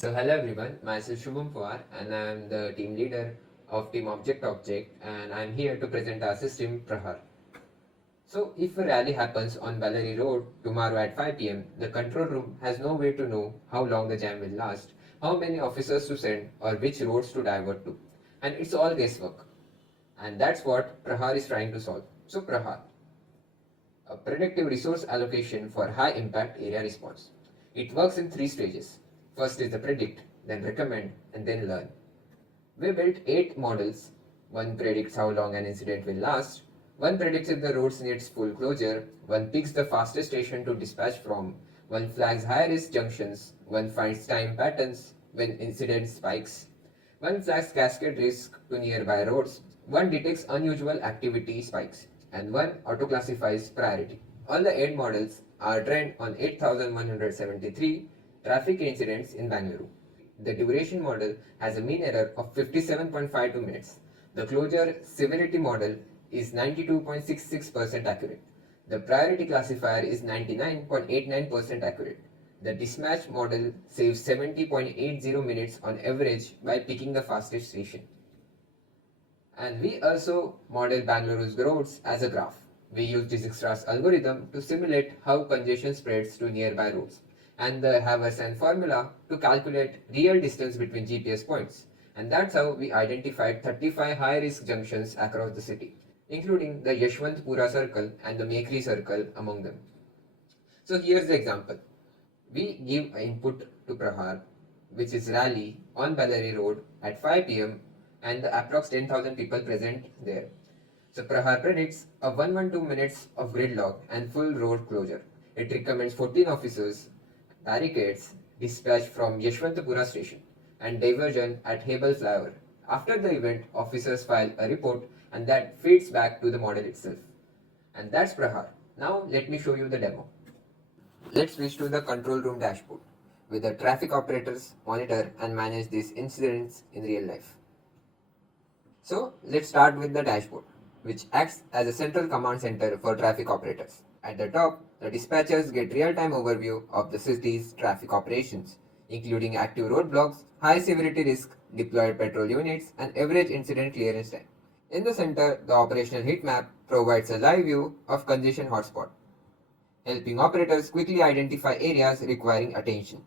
So hello everyone, myself Shubham Pawar and I am the team leader of Team Object and I am here to present our system PRAHAR. So if a rally happens on Ballary Road tomorrow at 5 pm, the control room has no way to know how long the jam will last, how many officers to send or which roads to divert to. And it's all guesswork. And that's what PRAHAR is trying to solve. So PRAHAR, a predictive resource allocation for high impact area response. It works in three stages. First is the predict, then recommend, and then learn. We built 8 models. One predicts how long an incident will last, one predicts if the roads needs full closure, one picks the fastest station to dispatch from, one flags high risk junctions, one finds time patterns when incident spikes, one flags cascade risk to nearby roads, one detects unusual activity spikes, and one auto-classifies priority. All the 8 models are trained on 8,173 traffic incidents in Bangalore. The duration model has a mean error of 57.52 minutes. The closure severity model is 92.66% accurate. The priority classifier is 99.89% accurate. The dispatch model saves 70.80 minutes on average by picking the fastest station. And we also model Bangalore's roads as a graph. We use Dijkstra's algorithm to simulate how congestion spreads to nearby roads, and the Haversan formula to calculate real distance between GPS points. And that's how we identified 35 high-risk junctions across the city, including the Yashwantpura circle and the Mekri circle among them. So here's the example. We give input to Prahar, which is rally on Ballary Road at 5 pm and the approx 10,000 people present there. So Prahar predicts a 112 minutes of gridlock and full road closure. It recommends 14 officers, barricades, dispatch from Yashwantpura station, and diversion at Hebel flyover. After the event, officers file a report and that feeds back to the model itself. And that's Prahar. Now let me show you the demo. Let's switch to the control room dashboard, where the traffic operators monitor and manage these incidents in real life. So let's start with the dashboard, which acts as a central command center for traffic operators. At the top, the dispatchers get real-time overview of the city's traffic operations, including active roadblocks, high severity risk, deployed petrol units, and average incident clearance time. In the center, the operational heat map provides a live view of congestion hotspot, helping operators quickly identify areas requiring attention.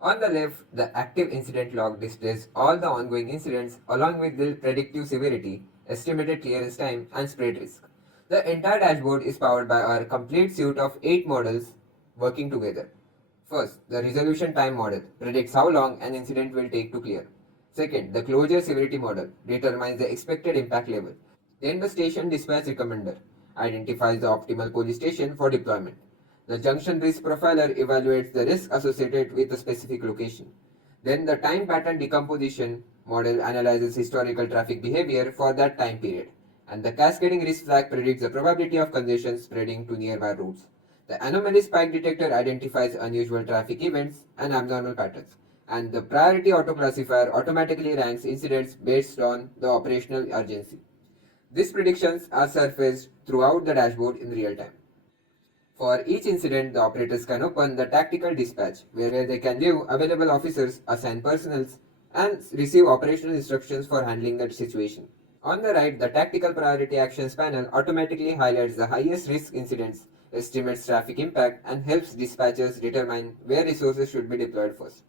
On the left, the active incident log displays all the ongoing incidents along with the predictive severity, estimated clearance time, and spread risk. The entire dashboard is powered by our complete suite of 8 models working together. First, the resolution time model predicts how long an incident will take to clear. Second, the closure severity model determines the expected impact level. Then the station dispatch recommender identifies the optimal police station for deployment. The junction risk profiler evaluates the risk associated with a specific location. Then the time pattern decomposition model analyzes historical traffic behavior for that time period. And the cascading risk flag predicts the probability of congestion spreading to nearby routes. The anomaly spike detector identifies unusual traffic events and abnormal patterns. And the priority autoclassifier automatically ranks incidents based on the operational urgency. These predictions are surfaced throughout the dashboard in real time. For each incident, the operators can open the tactical dispatch, where they can view available officers, assign personnels, and receive operational instructions for handling that situation. On the right, the Tactical Priority Actions panel automatically highlights the highest risk incidents, estimates traffic impact, and helps dispatchers determine where resources should be deployed first.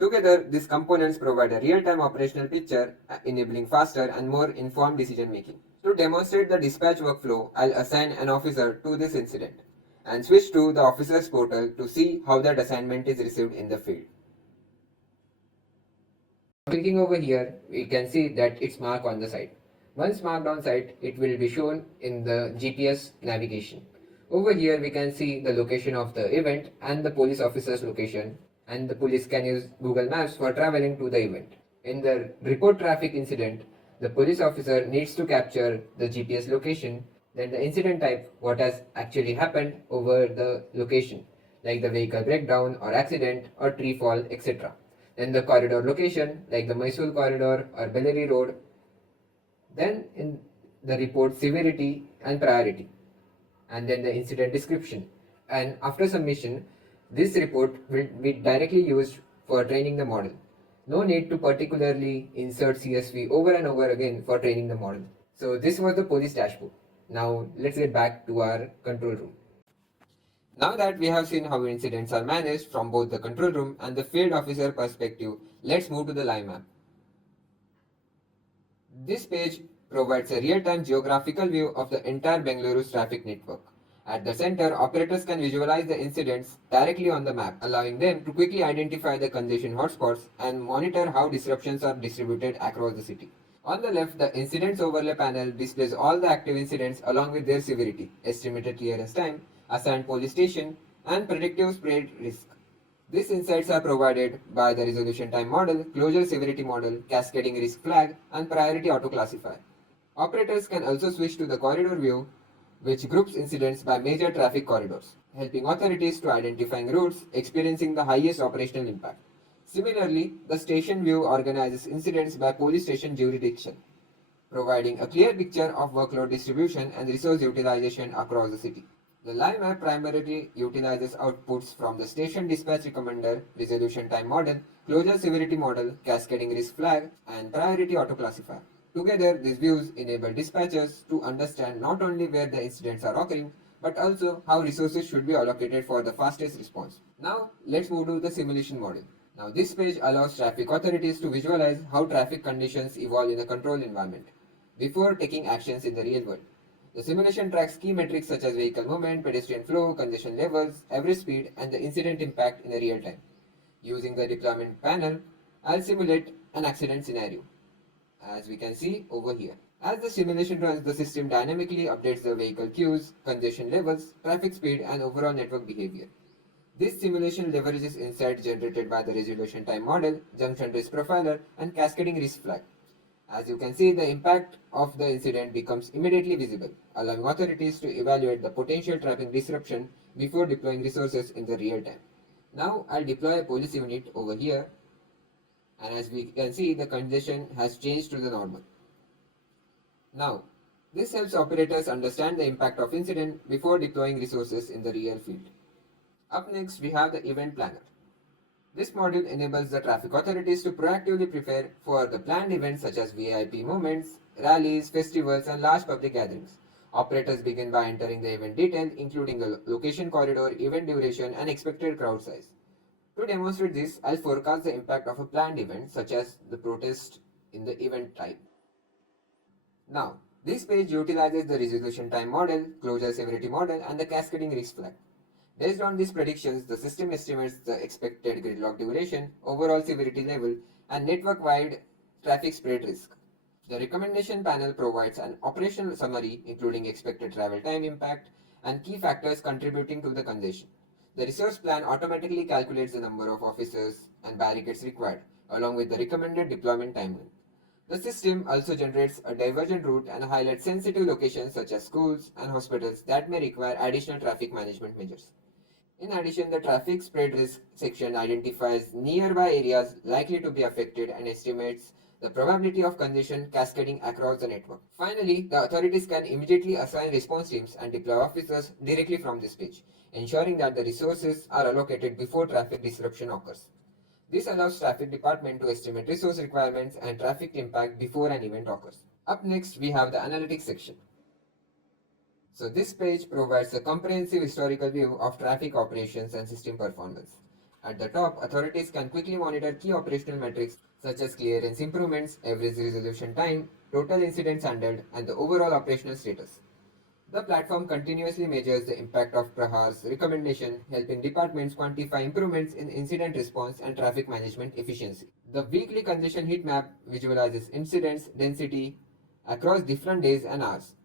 Together, these components provide a real-time operational picture, enabling faster and more informed decision making. To demonstrate the dispatch workflow, I'll assign an officer to this incident and switch to the officers portal to see how that assignment is received in the field. Clicking over here, we can see that it's marked on the site. Once marked on site, it will be shown in the GPS navigation. Over here, we can see the location of the event and the police officer's location, and the police can use Google Maps for traveling to the event. In the report traffic incident, the police officer needs to capture the GPS location, then the incident type, what has actually happened over the location, like the vehicle breakdown or accident or tree fall, etc. Then the corridor location, like the Mysore corridor or Bellary Road. Then in the report severity and priority. And then the incident description. And after submission, This report will be directly used for training the model. No need to particularly insert CSV over and over again for training the model. So this was the police dashboard. Now let's get back to our control room. Now that we have seen how incidents are managed from both the control room and the field officer perspective, let's move to the live map. This page provides a real-time geographical view of the entire Bengaluru's traffic network. At the center, operators can visualize the incidents directly on the map, allowing them to quickly identify the congestion hotspots and monitor how disruptions are distributed across the city. On the left, the incidents overlay panel displays all the active incidents along with their severity, estimated clearance time, assigned police station, and predictive spread risk. These insights are provided by the resolution time model, closure severity model, cascading risk flag, and priority auto classifier. Operators can also switch to the corridor view, which groups incidents by major traffic corridors, helping authorities to identifying routes experiencing the highest operational impact. Similarly, the station view organizes incidents by police station jurisdiction, providing a clear picture of workload distribution and resource utilization across the city. The live map primarily utilizes outputs from the station dispatch recommender, resolution time model, closure severity model, cascading risk flag, and priority auto classifier. Together, these views enable dispatchers to understand not only where the incidents are occurring, but also how resources should be allocated for the fastest response. Now, let's move to the simulation model. Now, this page allows traffic authorities to visualize how traffic conditions evolve in a controlled environment before taking actions in the real world. The simulation tracks key metrics such as vehicle movement, pedestrian flow, congestion levels, average speed, and the incident impact in real time. Using the deployment panel, I'll simulate an accident scenario, as we can see over here. As the simulation runs, the system dynamically updates the vehicle queues, congestion levels, traffic speed, and overall network behavior. This simulation leverages insights generated by the resolution time model, junction risk profiler, and cascading risk flag. As you can see, the impact of the incident becomes immediately visible, allowing authorities to evaluate the potential traffic disruption before deploying resources in the real time. Now I'll deploy a police unit over here, and as we can see, the congestion has changed to the normal. Now, this helps operators understand the impact of incident before deploying resources in the real field. Up next, we have the event planner. This module enables the traffic authorities to proactively prepare for the planned events such as VIP moments, rallies, festivals, and large public gatherings. Operators begin by entering the event detail, including the location corridor, event duration, and expected crowd size. To demonstrate this, I'll forecast the impact of a planned event such as the protest in the event type. Now, this page utilizes the resolution time model, closure severity model, and the cascading risk flag. Based on these predictions, the system estimates the expected gridlock duration, overall severity level, and network-wide traffic spread risk. The recommendation panel provides an operational summary including expected travel time impact and key factors contributing to the congestion. The resource plan automatically calculates the number of officers and barricades required, along with the recommended deployment timeline. The system also generates a divergent route and highlights sensitive locations such as schools and hospitals that may require additional traffic management measures. In addition, the traffic spread risk section identifies nearby areas likely to be affected and estimates the probability of congestion cascading across the network. Finally, the authorities can immediately assign response teams and deploy officers directly from this page, ensuring that the resources are allocated before traffic disruption occurs. This allows traffic department to estimate resource requirements and traffic impact before an event occurs. Up next, we have the analytics section. So this page provides a comprehensive historical view of traffic operations and system performance. At the top, authorities can quickly monitor key operational metrics such as clearance improvements, average resolution time, total incidents handled, and the overall operational status. The platform continuously measures the impact of PRAHAR's recommendation, helping departments quantify improvements in incident response and traffic management efficiency. The weekly congestion heat map visualizes incidents density across different days and hours,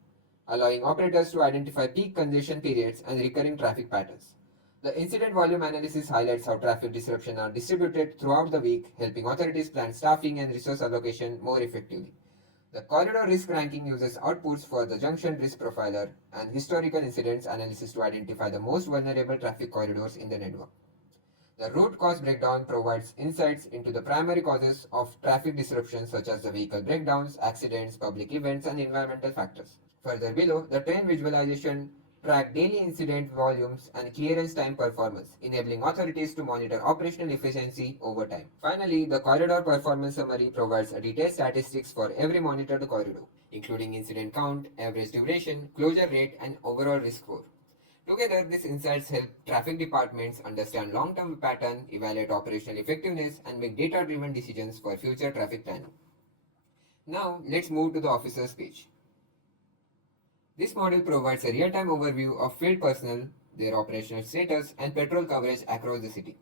allowing operators to identify peak congestion periods and recurring traffic patterns. The incident volume analysis highlights how traffic disruptions are distributed throughout the week, helping authorities plan staffing and resource allocation more effectively. The corridor risk ranking uses outputs for the junction risk profiler and historical incidents analysis to identify the most vulnerable traffic corridors in the network. The root cause breakdown provides insights into the primary causes of traffic disruptions such as the vehicle breakdowns, accidents, public events, and environmental factors. Further below, the train visualization track daily incident volumes and clearance time performance, enabling authorities to monitor operational efficiency over time. Finally, the corridor performance summary provides a detailed statistics for every monitored corridor, including incident count, average duration, closure rate, and overall risk score. Together, these insights help traffic departments understand long-term pattern, evaluate operational effectiveness, and make data-driven decisions for future traffic planning. Now, let's move to the officer's page. This model provides a real-time overview of field personnel, their operational status, and patrol coverage across the city.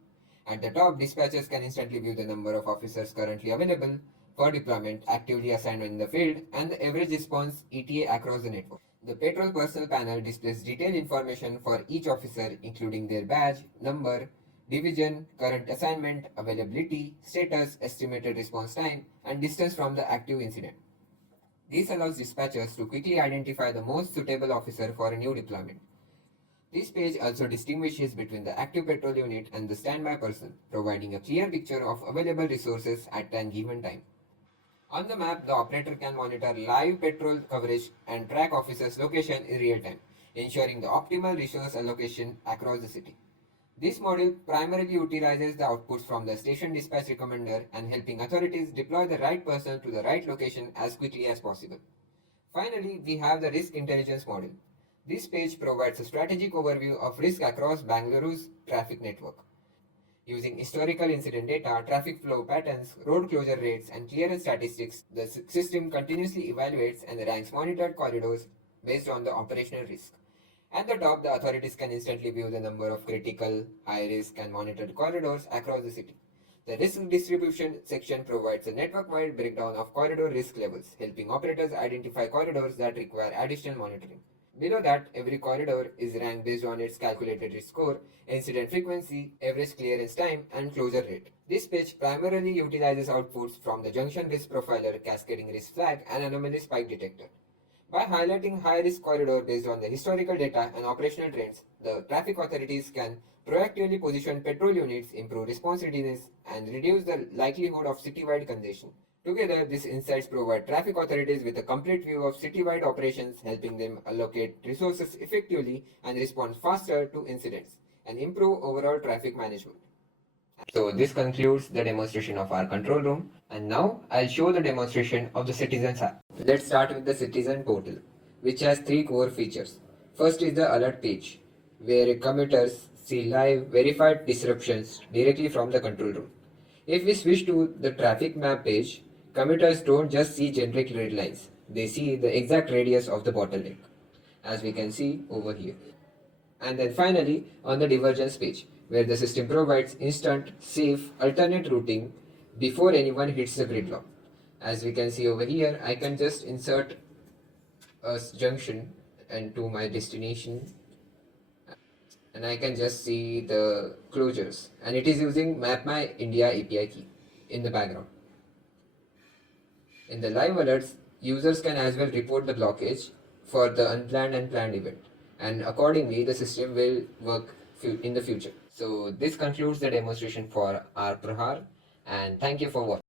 At the top, dispatchers can instantly view the number of officers currently available for deployment, actively assigned in the field, and the average response ETA across the network. The patrol personnel panel displays detailed information for each officer, including their badge, number, division, current assignment, availability, status, estimated response time, and distance from the active incident. This allows dispatchers to quickly identify the most suitable officer for a new deployment. This page also distinguishes between the active patrol unit and the standby person, providing a clear picture of available resources at a given time. On the map, the operator can monitor live patrol coverage and track officers' location in real time, ensuring the optimal resource allocation across the city. This model primarily utilizes the outputs from the station dispatch recommender and helping authorities deploy the right person to the right location as quickly as possible. Finally, we have the risk intelligence model. This page provides a strategic overview of risk across Bangaluru's traffic network. Using historical incident data, traffic flow patterns, road closure rates, and clearance statistics, the system continuously evaluates and ranks monitored corridors based on the operational risk. At the top, the authorities can instantly view the number of critical, high risk, and monitored corridors across the city. The risk distribution section provides a network-wide breakdown of corridor risk levels, helping operators identify corridors that require additional monitoring. Below that, every corridor is ranked based on its calculated risk score, incident frequency, average clearance time, and closure rate. This page primarily utilizes outputs from the junction risk profiler, cascading risk flag, and anomaly spike detector. By highlighting high-risk corridor based on the historical data and operational trends, the traffic authorities can proactively position patrol units, improve response readiness, and reduce the likelihood of citywide congestion. Together, these insights provide traffic authorities with a complete view of citywide operations, helping them allocate resources effectively and respond faster to incidents, and improve overall traffic management. So this concludes the demonstration of our control room, and now I'll show the demonstration of the Citizens app. Let's start with the Citizen portal, which has three core features. First is the alert page, where commuters see live verified disruptions directly from the control room. If we switch to the traffic map page, commuters don't just see generic red lines, they see the exact radius of the bottleneck, as we can see over here. And then finally, on the divergence page, where the system provides instant, safe, alternate routing before anyone hits the gridlock. As we can see over here, I can just insert a junction into my destination, and I can just see the closures, and it is using Map My India API key in the background. In the live alerts, users can as well report the blockage for the unplanned and planned event, and accordingly the system will work in the future. So this concludes the demonstration for our PRAHAR, and thank you for watching.